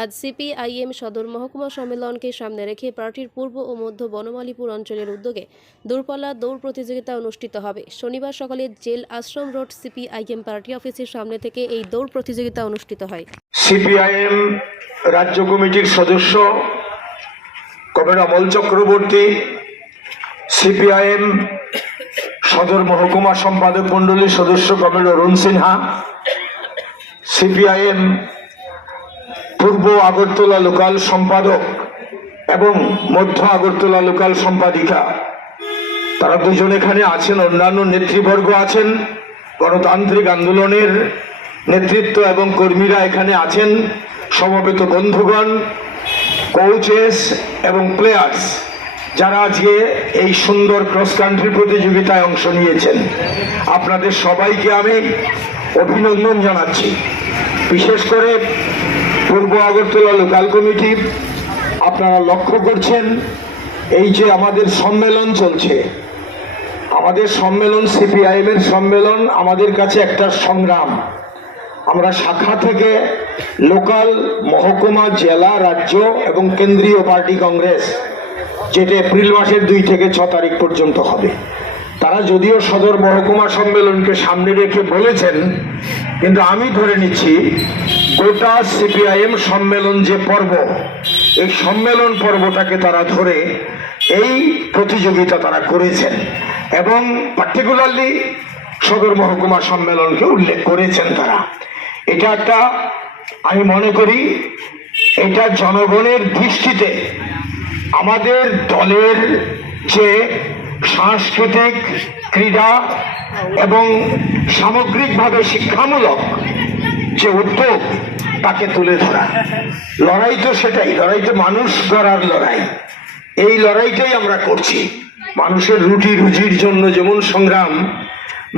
আজ সিপিআইএম সদর মহকুমা সম্মেলনকে সামনে রেখে পার্টির পূর্ব ও মধ্য বনমালীপুর অঞ্চলের উদ্যোগে দূরপাল্লা দৌড় প্রতিযোগিতা অনুষ্ঠিত হবে। শনিবার সকালে jail Ashram road CPIM party অফিসের সামনে থেকে এই দৌড় প্রতিযোগিতা অনুষ্ঠিত হয়। সিপিআইএম রাজ্য কমিটির সদস্য কমরেড অমল চক্রবর্তী, সিপিআইএম সদর মহকুমা সম্পাদক মণ্ডলীর সদস্য কমরেড অরুণ সিনহা, সিপিআইএম পূর্ব আগরতলা লোকাল সম্পাদক এবং মধ্য আগরতলা লোকাল সম্পাদিকা। তারা দুজন এখানে আছেন, অন্যান্য নেতৃবর্গ আছেন, গণতান্ত্রিক আন্দোলনের নেতৃত্ব এবং কর্মীরা এখানে আছেন, সমবেত বন্ধুগণ কোচেস এবং প্লেয়ার্স যারা আজকে এই সুন্দর ক্রস কান্ট্রি প্রতিযোগিতায় অংশ নিয়েছেন। আপনাদের সবাইকে আমি অভিনন্দন জানাচ্ছি। বিশেষ করে পূর্ব আগরতলা লোকাল কমিটির আপনারা লক্ষ্য করছেন, এই যে আমাদের সম্মেলন চলছে, আমাদের সম্মেলন সিপিআইএম এর সম্মেলন, আমাদের কাছে একটা সংগ্রাম। আমরা শাখা থেকে লোকাল মহকুমা, জেলা, রাজ্য এবং কেন্দ্রীয় পার্টি কংগ্রেস, যেটা এপ্রিল মাসের দুই থেকে ছ তারিখ পর্যন্ত হবে। তারা যদিও সদর মহকুমা সম্মেলনকে সামনে রেখে বলেছেন, কিন্তু আমি ধরে নিচ্ছি গোটা সিপিআইএম সম্মেলন যে পর্ব, এই সম্মেলন পর্বটাকে তারা ধরে এই প্রতিযোগিতা তারা করেছেন এবং পার্টিকুলারলি সদর মহকুমা সম্মেলনকে উল্লেখ করেছেন তারা। এটা একটা, আমি মনে করি, এটা জনগণের দৃষ্টিতে আমাদের দলের যে সাংস্কৃতিক ক্রীড়া এবং সামগ্রিকভাবে শিক্ষামূলক যে উদ্যোগ তাকে তুলে ধরা। লড়াই তো সেটাই, লড়াই তো মানুষ গড়ার লড়াই। এই লড়াইটাই আমরা করছি। মানুষের রুটি রুজির জন্য যেমন সংগ্রাম,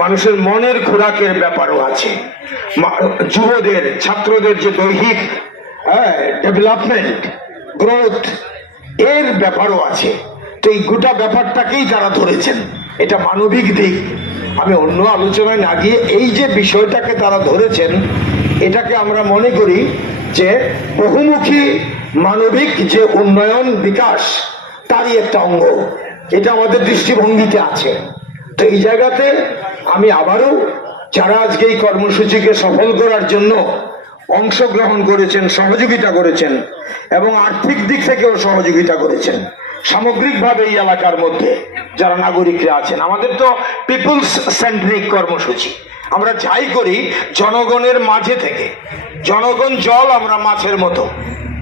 মানুষের মনের খোরাকের ব্যাপারও আছে। যুবদের, ছাত্রদের যে দৈহিক ডেভেলপমেন্ট গ্রোথ এর ব্যাপারও আছে। তো এই গোটা ব্যাপারটাকেই তারা ধরেছেন, এটা মানবিক দিক। আমি অন্য আলোচনায় না গিয়ে এই যে বিষয়টাকে তারা ধরেছেন, এটাকে আমরা মনে করি যে বহুমুখী মানবিক যে উন্নয়ন বিকাশ, তারই একটা অঙ্গ। এটা আমাদের দৃষ্টিভঙ্গিতে আছে। তো এই জায়গাতে আমি আবারও যারা আজকে এই কর্মসূচিকে সফল করার জন্য অংশগ্রহণ করেছেন, সহযোগিতা করেছেন এবং আর্থিক দিক থেকেও সহযোগিতা করেছেন সামগ্রিকভাবে এই এলাকার মধ্যে যারা নাগরিকরা আছেন, আমাদের তো পিপুলস সেন্ট্রিক কর্মসূচি। আমরা যাই করি জনগণের মাঝে থেকে। জনগণ জল আমরা মাছের মতো।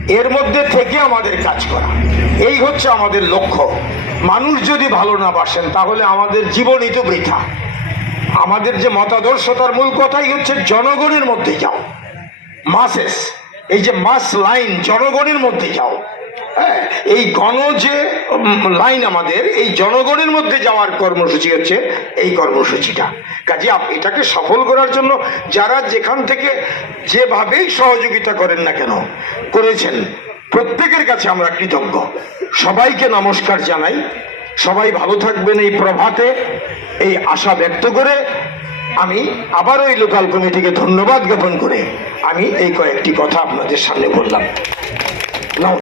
এর মধ্যে থেকে আমাদের কাজ করা। এই হচ্ছে আমাদের লক্ষ্য। মানুষ যদি ভালো না বাসেন, তাহলে আমাদের জীবনই তো বৃথা। আমাদের যে মতাদর্শতার মূল কথাই হচ্ছে জনগণের মধ্যে যাও। মাসেস এই যে মাস লাইন জনগণের মধ্যে যাও। হ্যাঁ এই গণ যে লাইন আমাদের, এই জনগণের মধ্যে যাওয়ার কর্মসূচি হচ্ছে এই কর্মসূচিটা। কাজে এটাকে সফল করার জন্য যারা যেখান থেকে যেভাবেই সহযোগিতা করেন না কেন, করেছেন, প্রত্যেকের কাছে আমরা কৃতজ্ঞ। সবাইকে নমস্কার জানাই। সবাই ভালো থাকবেন এই প্রভাতে। এই আশা ব্যক্ত করে আমি আবারও এই লোকাল কমিটিকে ধন্যবাদ জ্ঞাপন করে আমি এই কয়েকটি কথা আপনাদের সামনে বললাম।